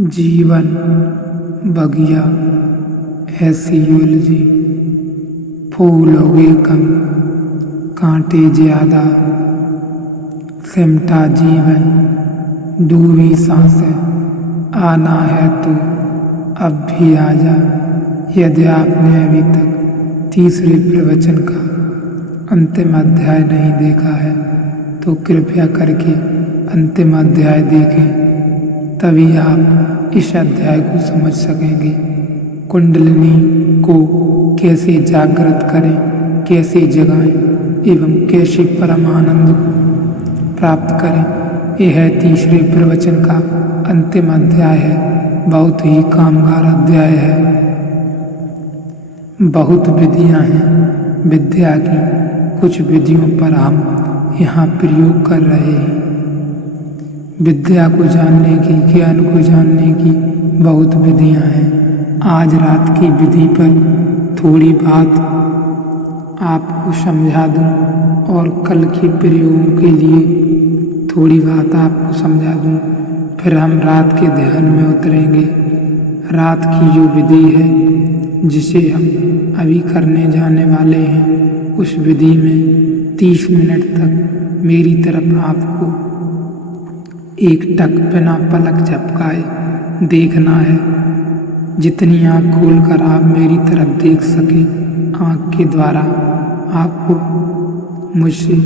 जीवन बगिया ऐसी उलझी, फूलोगे कम कांटे ज्यादा, सिमटा जीवन डूबी सांसें, आना है तू अब भी आजा। यदि आपने अभी तक तीसरे प्रवचन का अंतिम अध्याय नहीं देखा है तो कृपया करके अंतिम अध्याय देखें, तभी आप इस अध्याय को समझ सकेंगे। कुंडलिनी को कैसे जागृत करें, कैसे जगाएं एवं कैसे परमानंद को प्राप्त करें। यह तीसरे प्रवचन का अंतिम अध्याय है। बहुत ही कामगार अध्याय है। बहुत विधियां हैं विद्या की, कुछ विधियों पर हम यहाँ प्रयोग कर रहे हैं। विद्या को जानने की, ज्ञान को जानने की बहुत विधियां हैं। आज रात की विधि पर थोड़ी बात आपको समझा दूं और कल के प्रयोगों के लिए थोड़ी बात आपको समझा दूं, फिर हम रात के ध्यान में उतरेंगे। रात की जो विधि है जिसे हम अभी करने जाने वाले हैं, उस विधि में 30 मिनट तक मेरी तरफ आपको एक टक बिना पलक झपकाए देखना है। जितनी आँख खोलकर आप मेरी तरफ देख सके, आँख के द्वारा आपको मुझसे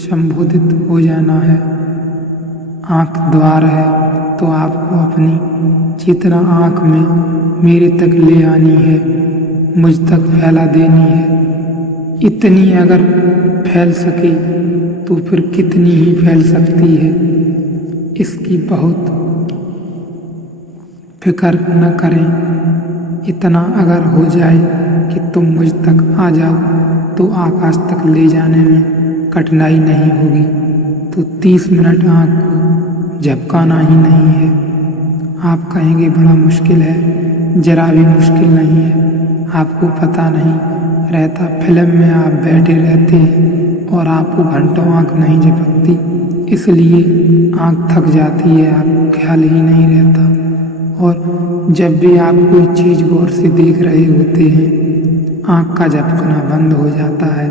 संबोधित हो जाना है। आँख द्वार है तो आपको अपनी चेतना आँख में मेरे तक ले आनी है, मुझ तक फैला देनी है। इतनी अगर फैल सके तो फिर कितनी ही फैल सकती है, इसकी बहुत फिक्र न करें। इतना अगर हो जाए कि तुम मुझ तक आ जाओ तो आकाश तक ले जाने में कठिनाई नहीं होगी। तो 30 मिनट आँख को झपकाना ही नहीं है। आप कहेंगे बड़ा मुश्किल है, जरा भी मुश्किल नहीं है। आपको पता नहीं रहता, फिल्म में आप बैठे रहते हैं और आपको घंटों आँख नहीं झपकती, इसलिए आँख थक जाती है, आपको ख्याल ही नहीं रहता। और जब भी आप कोई चीज़ गौर से देख रहे होते हैं, आँख का झपकना बंद हो जाता है।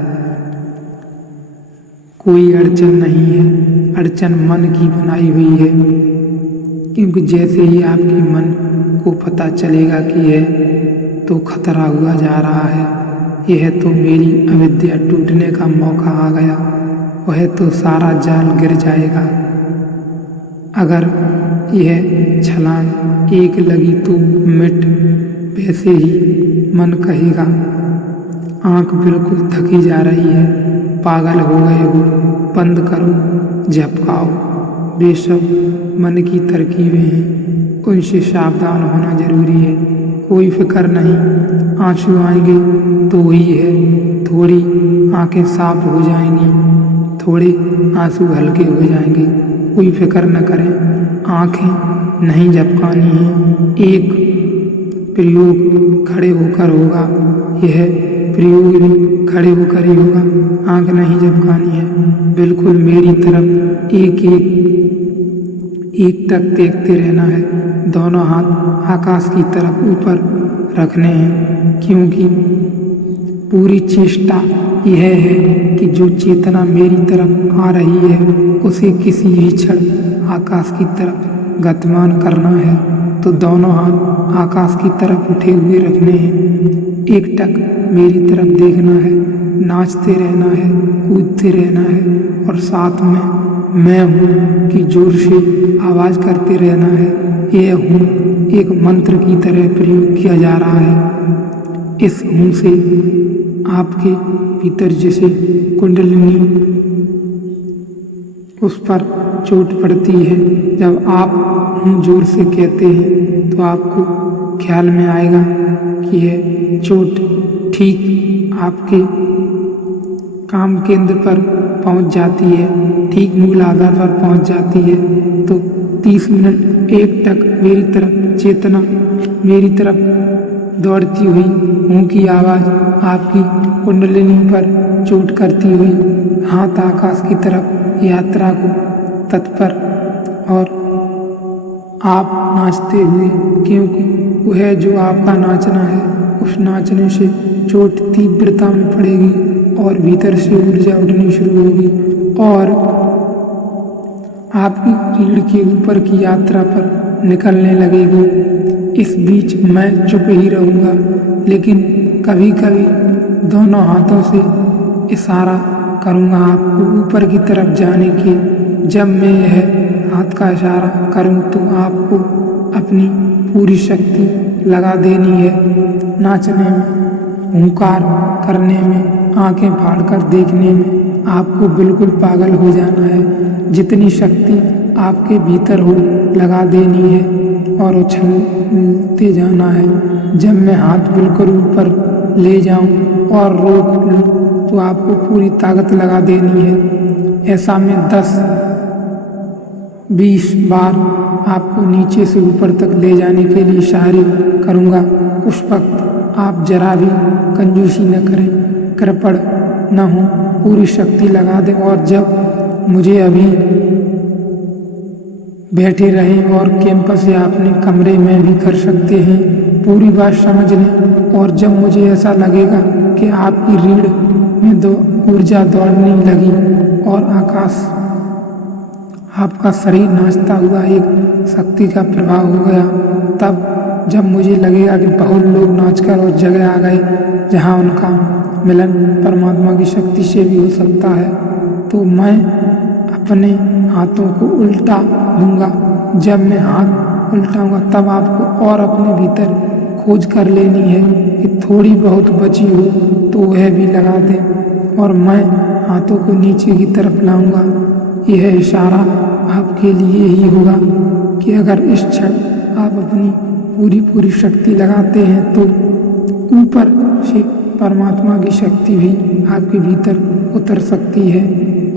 कोई अड़चन नहीं है, अड़चन मन की बनाई हुई है, क्योंकि जैसे ही आपके मन को पता चलेगा कि है तो खतरा हुआ जा रहा है, यह तो मेरी अविद्या टूटने का मौका आ गया, वह तो सारा जाल गिर जाएगा। अगर यह छलांग एक लगी तो मिट, वैसे ही मन कहेगा आँख बिल्कुल थकी जा रही है, पागल हो गए हो, बंद करो, झपकाओ। वे सब मन की तरकीबें हैं, उनसे सावधान होना जरूरी है। कोई फिक्र नहीं, आंसू आएंगे तो ही है, थोड़ी आंखें साफ हो जाएंगी, थोड़े आंसू हल्के हो जाएंगे। कोई फिक्र न करें, आंखें नहीं झपकानी है। एक प्रयोग खड़े होकर होगा, यह प्रयोग भी खड़े होकर ही होगा। आंख नहीं झपकानी है, बिल्कुल मेरी तरफ एक तक देखते रहना है। दोनों हाथ आकाश की तरफ ऊपर रखने हैं, क्योंकि पूरी चेष्टा यह है कि जो चेतना मेरी तरफ आ रही है उसे किसी भी क्षण आकाश की तरफ गतिमान करना है। तो दोनों हाथ आकाश की तरफ उठे हुए रखने हैं, एक टक मेरी तरफ देखना है, नाचते रहना है, कूदते रहना है, और साथ में मैं हूँ कि जोर से आवाज़ करते रहना है। यह हूँ एक मंत्र की तरह प्रयोग किया जा रहा है। इस हूँ से आपके भीतर जैसे कुंडलिनी, उस पर चोट पड़ती है। जब आप हूँ जोर से कहते हैं तो आपको ख्याल में आएगा कि यह चोट ठीक आपके काम केंद्र पर पहुंच जाती है, ठीक मूल आधार पर पहुंच जाती है। तो 30 मिनट एक टक मेरी तरफ चेतना मेरी तरफ दौड़ती हुई हूँ की आवाज़ आपकी कुंडलिनी पर चोट करती हुई, हाथ आकाश की तरफ यात्रा को तत्पर और आप नाचते हुए, क्योंकि वह जो आपका नाचना है उस नाचने से चोट तीव्रता में पड़ेगी और भीतर से ऊर्जा उठनी शुरू होगी और आपकी रीढ़ के ऊपर की यात्रा पर निकलने लगेगी। इस बीच मैं चुप ही रहूँगा, लेकिन कभी कभी दोनों हाथों से इशारा करूँगा आपको ऊपर की तरफ जाने के। जब मैं यह हाथ का इशारा करूँ तो आपको अपनी पूरी शक्ति लगा देनी है। नाचने में, हुंकार करने में, आंखें फाड़कर देखने में आपको बिल्कुल पागल हो जाना है। जितनी शक्ति आपके भीतर हो लगा देनी है और उछलते जाना है। जब मैं हाथ बिल्कुल ऊपर ले जाऊं और रोक लूं तो आपको पूरी ताकत लगा देनी है। ऐसा मैं 10-20 बार आपको नीचे से ऊपर तक ले जाने के लिए इशारे करूँगा। उस वक्त आप जरा भी कंजूसी न करें, कृपण न हो, पूरी शक्ति लगा दें और जब मुझे अभी बैठे रहें और कैंपस या अपने कमरे में भी कर सकते हैं। पूरी बात समझ लें और जब मुझे ऐसा लगेगा कि आपकी रीढ़ में ऊर्जा दौड़ने लगी और आकाश आपका शरीर नाचता हुआ एक शक्ति का प्रभाव हो गया, तब जब मुझे लगेगा कि बहुत लोग नाचकर उस जगह आ गए जहाँ उनका मिलन परमात्मा की शक्ति से भी हो सकता है, तो मैं अपने हाथों को उल्टा दूंगा। जब मैं हाथ उल्टाऊंगा तब आपको और अपने भीतर खोज कर लेनी है कि थोड़ी बहुत बची हो तो वह भी लगा दें और मैं हाथों को नीचे की तरफ लाऊंगा। यह इशारा आपके लिए ही होगा कि अगर इस क्षण आप अपनी पूरी शक्ति लगाते हैं तो ऊपर से परमात्मा की शक्ति भी आपके भीतर उतर सकती है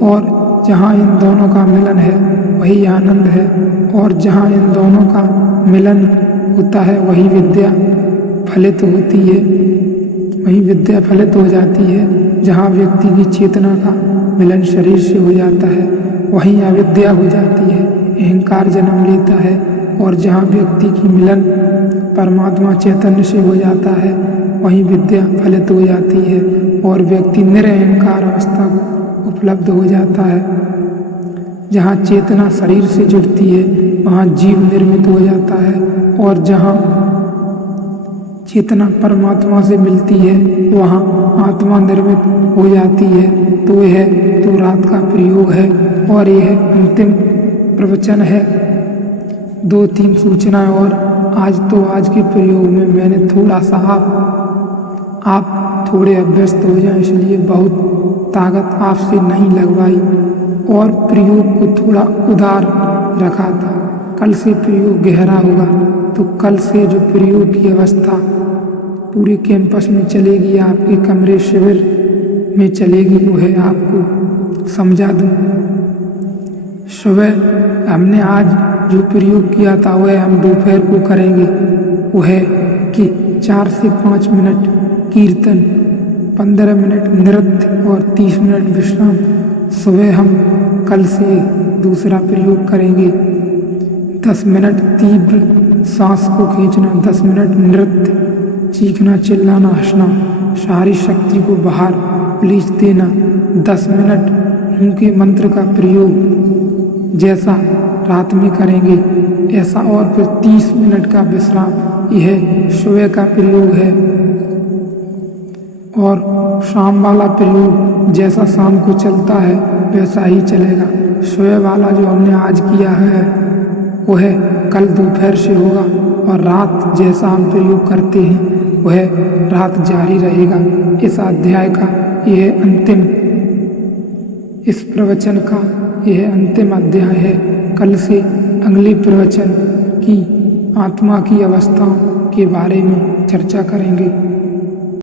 और जहाँ इन दोनों का मिलन है वही आनंद है और जहाँ इन दोनों का मिलन होता है वही विद्या फलित होती है, वही विद्या फलित हो जाती है। जहाँ व्यक्ति की चेतना का मिलन शरीर से हो जाता है वहीं अविद्या हो जाती है, अहंकार जन्म लेता है और जहाँ व्यक्ति की मिलन परमात्मा चैतन्य से हो जाता है वहीं विद्या फलित हो जाती है और व्यक्ति निरअहंकार अवस्था को उपलब्ध हो जाता है। जहाँ चेतना शरीर से जुड़ती है वहाँ जीव निर्मित हो जाता है और जहाँ चेतना परमात्मा से मिलती है वहाँ आत्मा निर्मित हो जाती है। तो यह तो रात का प्रयोग है और यह अंतिम प्रवचन है। 2-3 सूचनाएं और आज के प्रयोग में मैंने थोड़ा सा आप थोड़े अभ्यस्त हो जाएं इसलिए बहुत ताकत आपसे नहीं लगवाई और प्रयोग को थोड़ा उदार रखा था। कल से प्रयोग गहरा होगा तो कल से जो प्रयोग की अवस्था पूरे कैंपस में चलेगी, आपके कमरे शिविर में चलेगी, वो है आपको समझा दूँ। सुबह हमने आज जो प्रयोग किया था वह हम दोपहर को करेंगे। वो है कि 4 से 5 मिनट कीर्तन, 15 मिनट नृत्य और 30 मिनट विश्राम। सुबह हम कल से दूसरा प्रयोग करेंगे। 10 मिनट तीव्र सांस को खींचना, 10 मिनट नृत्य, चीखना, चिल्लाना, हंसना, सारी शक्ति को बाहर उलीच देना। 10 मिनट हूँ के मंत्र का प्रयोग जैसा रात में करेंगे ऐसा और फिर 30 मिनट का विश्राम। यह सुबह का प्रयोग है और शाम वाला प्रयोग जैसा शाम को चलता है वैसा ही चलेगा। सुबह वाला जो हमने आज किया है वह कल दोपहर से होगा और रात जैसा हम प्रयोग करते हैं वह रात जारी रहेगा। इस अध्याय का यह अंतिम, इस प्रवचन का यह अंतिम अध्याय है। कल से अगले प्रवचन की आत्मा की अवस्थाओं के बारे में चर्चा करेंगे।